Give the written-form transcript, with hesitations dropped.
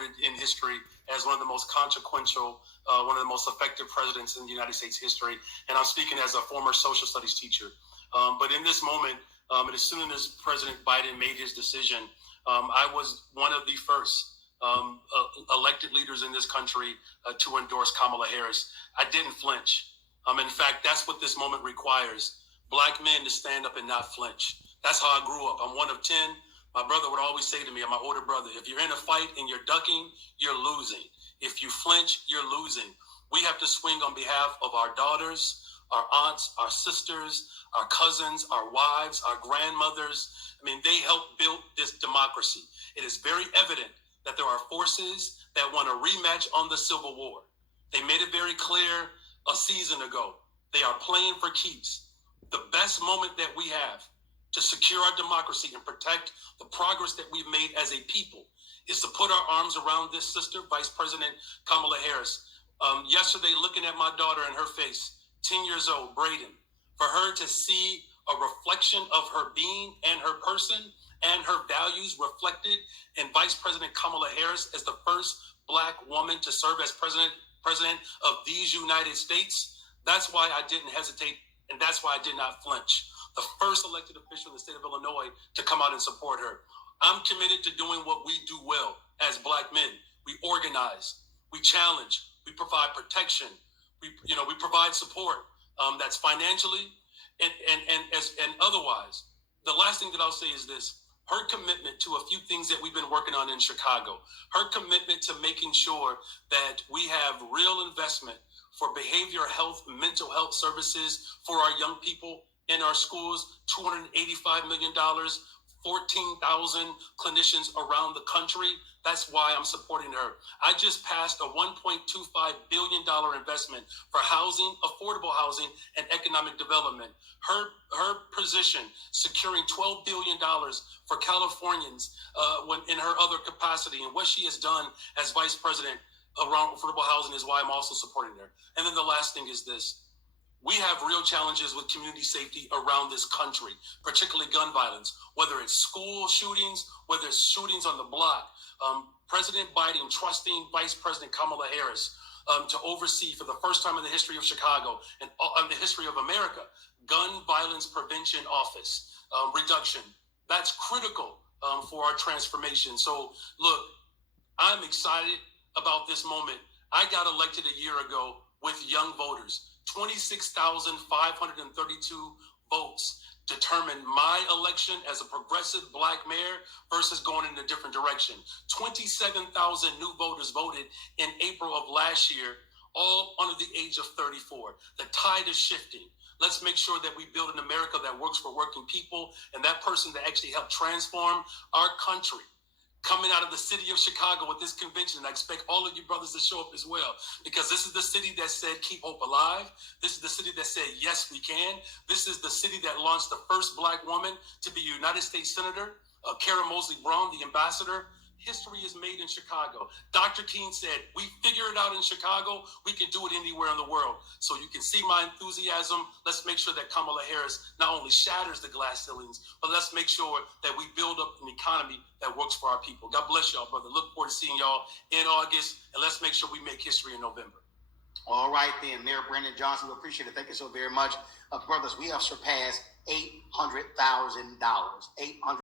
voted in history as one of the most consequential, one of the most effective presidents in the United States history. And I'm speaking as a former social studies teacher. But in this moment, and as soon as President Biden made his decision, I was one of the first elected leaders in this country to endorse Kamala Harris. I didn't flinch. In fact, that's what this moment requires. Black men to stand up and not flinch. That's how I grew up. I'm one of 10. My brother would always say to me, I'm my older brother, if you're in a fight and you're ducking, you're losing. If you flinch, you're losing. We have to swing on behalf of our daughters, our aunts, our sisters, our cousins, our wives, our grandmothers. I mean, they helped build this democracy. It is very evident that there are forces that want a rematch on the Civil War. They made it very clear a season ago. They are playing for keeps. The best moment that we have to secure our democracy and protect the progress that we've made as a people is to put our arms around this sister, Vice President Kamala Harris. Yesterday, looking at my daughter in her face, 10 years old, Braden, for her to see a reflection of her being and her person and her values reflected in Vice President Kamala Harris as the first Black woman to serve as president of these United States, that's why I didn't hesitate, and that's why I did not flinch. The first elected official in the state of Illinois to come out and support her. I'm committed to doing what we do well as Black men. We organize, we challenge, we provide protection, we provide support that's financially and otherwise. The last thing that I'll say is this. Her commitment to a few things that we've been working on in Chicago, her commitment to making sure that we have real investment for behavioral health, mental health services for our young people in our schools, $285 million, 14,000 clinicians around the country. That's why I'm supporting her. I just passed a $1.25 billion investment for housing, affordable housing, and economic development. Her position, securing $12 billion for Californians when in her other capacity, and what she has done as vice president around affordable housing is why I'm also supporting her. And then the last thing is this. We have real challenges with community safety around this country, particularly gun violence, whether it's school shootings, whether it's shootings on the block. President Biden trusting Vice President Kamala Harris to oversee for the first time in the history of Chicago and in the history of America, gun violence prevention office reduction. That's critical for our transformation. So look, I'm excited about this moment. I got elected a year ago with young voters. 26,532 votes determined my election as a progressive Black mayor versus going in a different direction. 27,000 new voters voted in April of last year, all under the age of 34. The tide is shifting. Let's make sure that we build an America that works for working people and that person that actually helped transform our country. Coming out of the city of Chicago with this convention, and I expect all of you brothers to show up as well, because this is the city that said, keep hope alive. This is the city that said, yes, we can. This is the city that launched the first Black woman to be a United States Senator, Kara Mosley Brown, the ambassador. History is made in Chicago. Dr. King said, we figure it out in Chicago, we can do it anywhere in the world. So you can see my enthusiasm. Let's make sure that Kamala Harris not only shatters the glass ceilings, but let's make sure that we build up an economy that works for our people. God bless y'all, brother. Look forward to seeing y'all in August, and let's make sure we make history in November. All right, then. Mayor Brandon Johnson, we appreciate it. Thank you so very much. Brothers, we have surpassed $800,000.